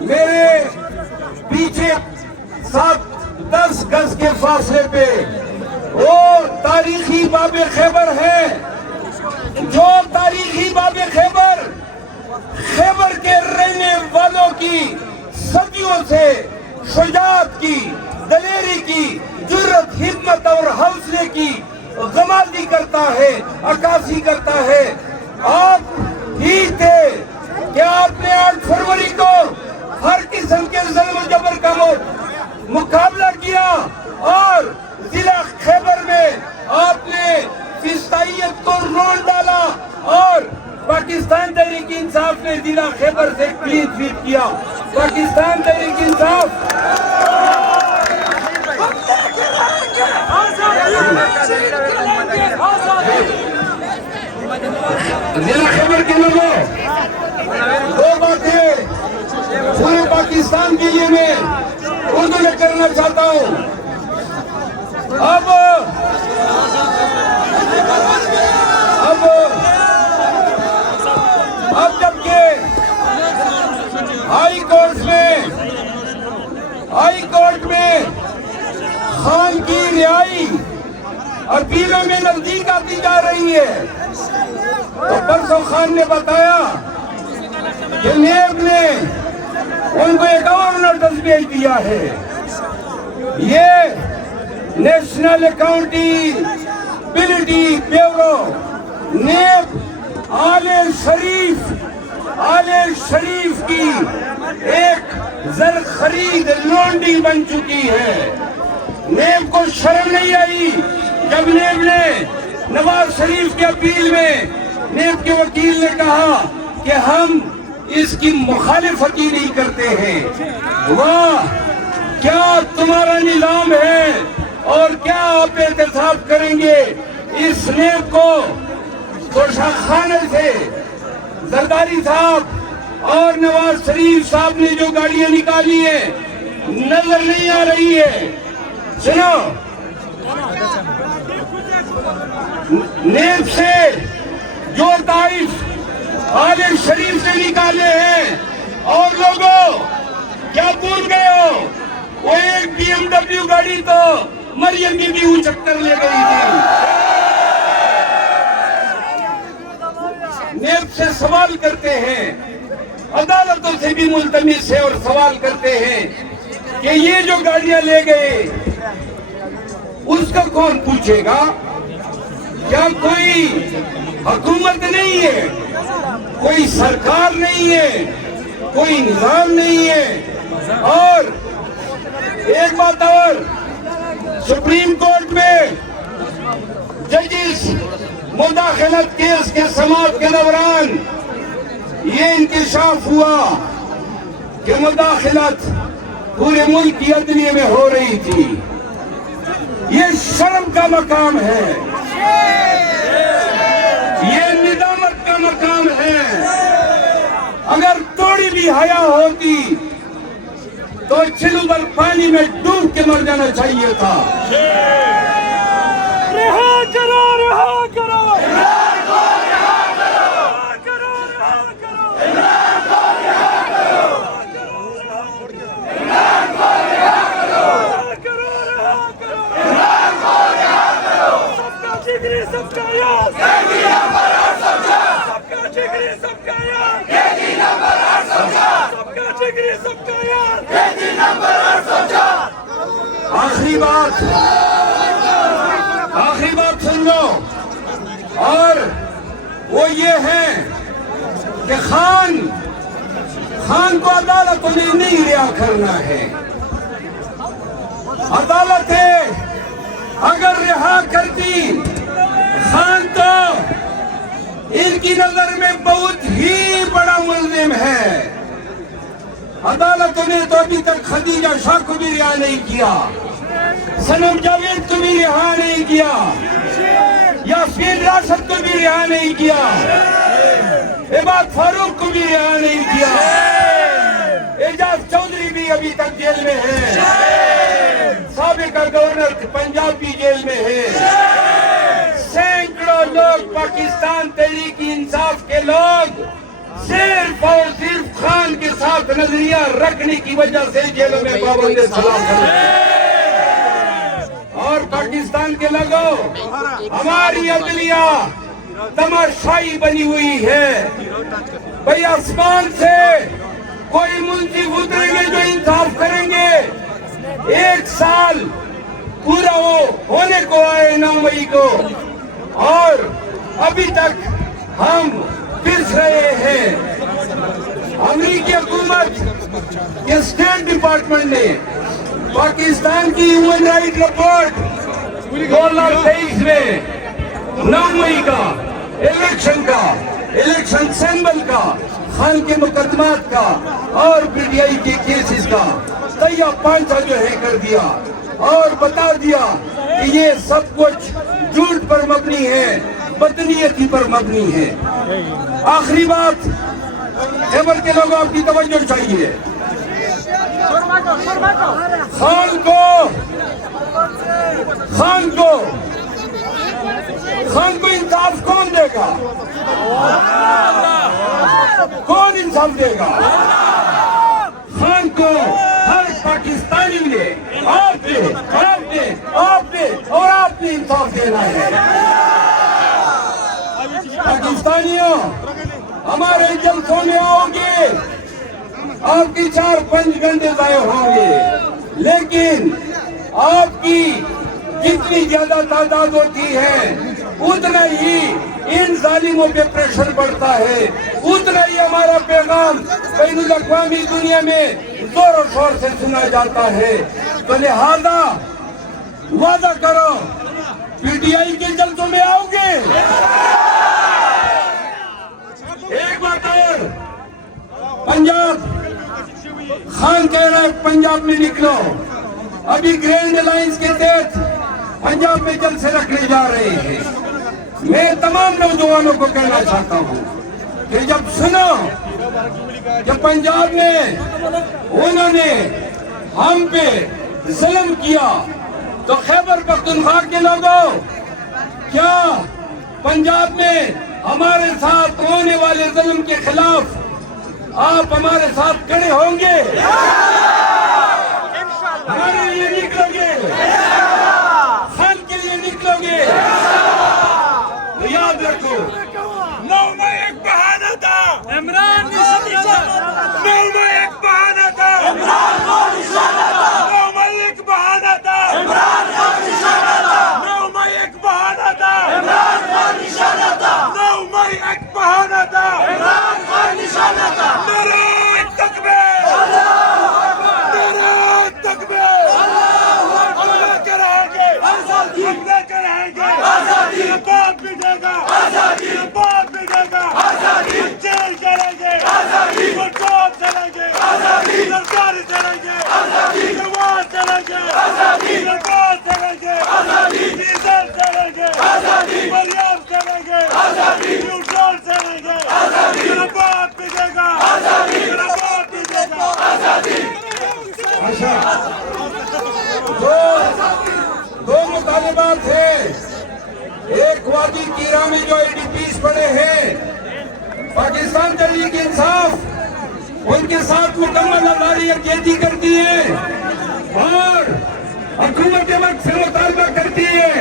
میرے پیچھے 7-10 گز کے فاصلے پہ وہ تاریخی باب خیبر ہے، جو تاریخی باب خیبر خیبر کے رہنے والوں کی صدیوں سے شجاعت کی، دلیری کی، جرأت، ہمت اور حوصلے کی غمازی کرتا ہے، عکاسی کرتا ہے۔ آپ ہی تھے کہ آپ نے 8 فروری کو ہر قسم کے ظلم و جبر کا مقابلہ کیا اور ضلع خیبر میں آپ نے فسطائیت کو رون ڈالا اور پاکستان تحریک انصاف نے ضلع خیبر سے کلین سویپ کیا۔ پاکستان تحریک انصاف ضلع خیبر کے لوگوں، 2 باتیں پورے پاکستان کے لیے میں اردو میں کرنا چاہتا ہوں۔ اب جبکہ ہائی کورٹ میں خان کی رہائی اپیلوں میں نزدیک آتی جا رہی ہے، تو پرسوں خان نے بتایا کہ نیب نے ان کو ایک اور نوٹس بھیج دیا ہے۔ یہ نیشنل اکاؤنٹیبلٹی بیورو نیب آل شریف کی ایک زر خرید لونڈی بن چکی ہے۔ نیب کو شرم نہیں آئی جب نیب نے نواز شریف کے اپیل میں نیب کے وکیل نے کہا کہ ہم اس کی مخالفت ہی نہیں کرتے ہیں۔ واہ، کیا تمہارا نظام ہے اور کیا آپ احتساب کریں گے اس نیب کو؟ توشہ خانے سے زرداری صاحب اور نواز شریف صاحب نے جو گاڑیاں نکالی ہیں نظر نہیں آ رہی ہے۔ سنو، نیب سے جو تحائف آل شریف سے نکالے ہیں، اور لوگوں کیا بھول گئے ہو؟ وہ ایک BMW گاڑی تو مریم کی بھی اچکر لے گئی تھی۔ نیب سے سوال کرتے ہیں، عدالتوں سے بھی ملتمس ہے اور سوال کرتے ہیں کہ یہ جو گاڑیاں لے گئے اس کا کون پوچھے گا؟ کیا کوئی حکومت نہیں ہے، کوئی سرکار نہیں ہے، کوئی نظام نہیں ہے؟ اور ایک بات اور، سپریم کورٹ میں ججز مداخلت کیس کے سماعت کے دوران یہ انکشاف ہوا کہ مداخلت پورے ملک کی عدلیہ میں ہو رہی تھی۔ یہ شرم کا مقام ہے، یہ ندامت کا مقام ہے۔ اگر تھوڑی بھی حیا ہوتی تو چلوبل پانی میں ڈوب کے مر جانا چاہیے تھا۔ رہا کرو، رہا کرو، سب کا یاد، سب کا جگری، سب کا یاد، سب کا جگری، سب کا یاد۔ آخری بات سن لو، اور وہ یہ ہے کہ خان کو عدالتوں نے نہیں رہا کرنا ہے۔ عدالتیں اگر رہا کرتی خان تو ان کی نظر میں بہت ہی بڑا ملزم ہے۔ عدالتوں نے تو ابھی تک خدیجہ شاہ کو بھی رہا نہیں کیا، صنم جاوید کو بھی رہا نہیں کیا، یاسمین راشد کو بھی رہا نہیں کیا، عباد فاروق کو بھی رہا نہیں کیا، اعجاز چودھری بھی ابھی تک جیل میں ہے، سابق گورنر پنجاب بھی جیل میں ہے۔ سینکڑوں لوگ، پاکستان تحریک انصاف کے لوگ صرف اور صرف خان کے ساتھ نظریہ رکھنے کی وجہ سے جیلوں میں پابند سلام کریں۔ اور پاکستان کے لوگوں، ہماری عدلیہ تماشائی بنی ہوئی ہے۔ بھئی آسمان سے کوئی منصف اتریں گے جو انصاف کریں گے۔ 1 سال پورا ہونے کو آئے 9 مئی کو، اور ابھی تک ہم پھرس رہے ہیں۔ امریکی حکومت کے اسٹیٹ ڈپارٹمنٹ نے پاکستان کی ہیومن رائٹ رپورٹ 2023 میں 9 مئی کا الیکشن سیمبل کا، خان کے مقدمات کا اور پی ٹی آئی کے کیسز کا تیہ پانچہ جو ہے کر دیا، اور بتا دیا کہ یہ سب کچھ جھوٹ پر مبنی ہے، بدنیتی پر مبنی ہے۔ آخری بات، خیبر کے لوگوں آپ کی توجہ چاہیے۔ خان کو انصاف کون دے گا؟ کون انصاف دے گا؟ خان کو ہر پاکستانی نے، آپ نے انصاف دینا ہے۔ پاکستانیوں، ہمارے جلسوں میں آؤ گے، آپ کی 4-5 گھنٹے ضائع ہوں گے، لیکن آپ کی جتنی زیادہ تعداد ہوتی ہے اتنا ہی ان ظالموں پہ پریشر بڑھتا ہے، اتنا ہی ہمارا پیغام بین الاقوامی دنیا میں زور و شور سے سنا جاتا ہے۔ تو لہذا وعدہ کرو، پی ٹی آئی کے جلسوں میں آؤ گے۔ ایک بات اور، پنجاب، خان کہہ رہا ہے پنجاب میں نکلو۔ ابھی گرینڈ الائنس کے تحت پنجاب میں جلسے رکھنے جا رہے ہیں۔ میں تمام نوجوانوں کو کہنا چاہتا ہوں کہ جب سنو کہ پنجاب میں انہوں نے ہم پہ ظلم کیا، تو خیبر پختونخوا کے لوگوں، کیا پنجاب میں ہمارے ساتھ ہونے والے ظلم کے خلاف آپ ہمارے ساتھ کھڑے ہوں گے؟ ہمارے لیے نکلو گے؟ خان کے لیے نکلو گے؟ تو یاد رکھو، 9 مئی ایک بہانہ تھا، عمران نشانہ تھا۔ 9 مئی ایک بہانہ تھا، عمران کو نشانہ تھا۔ 9 مئی ایک بہانہ تھا، عمران کو نشانہ تھا۔ 9 مئی ایک بہانہ تھا، عمران کو نشانہ تھا۔ 9 مئی ایک بہانہ تھا، عمران کو نشانہ تھا۔ نعرہ تکبیر، اللہ اکبر، نعرہ تکبیر، اللہ اکبر۔ ہم لے کر رہیں گے آزادی، ہم لے کر رہیں گے آزادی۔ باپ بھی دے گا آزادی، باپ بھی دے گا آزادی۔ جیل کریں گے آزادی، جاب چلیں گے آزادی، سرکاری چلیں گے آزادی، جوان چلیں گے آزادی، سرکار چلیں گے آزادی، ڈیزل چلیں گے آزادی، مریم چلیں گے آزادی، نیوٹرل چلیں گے آزادی۔ باپ بھی دے گا آزادی، باپ بھی دے گا آزادی۔ دو مطالبات ہیں۔ ایک وادی کیرا میں جو آئی ڈی پیز پڑے ہیں، پاکستان تحریک انصاف ان کے ساتھ مکمل اداری یکجہتی کرتی ہے اور حکومت وقت سے مطالبہ کرتی ہے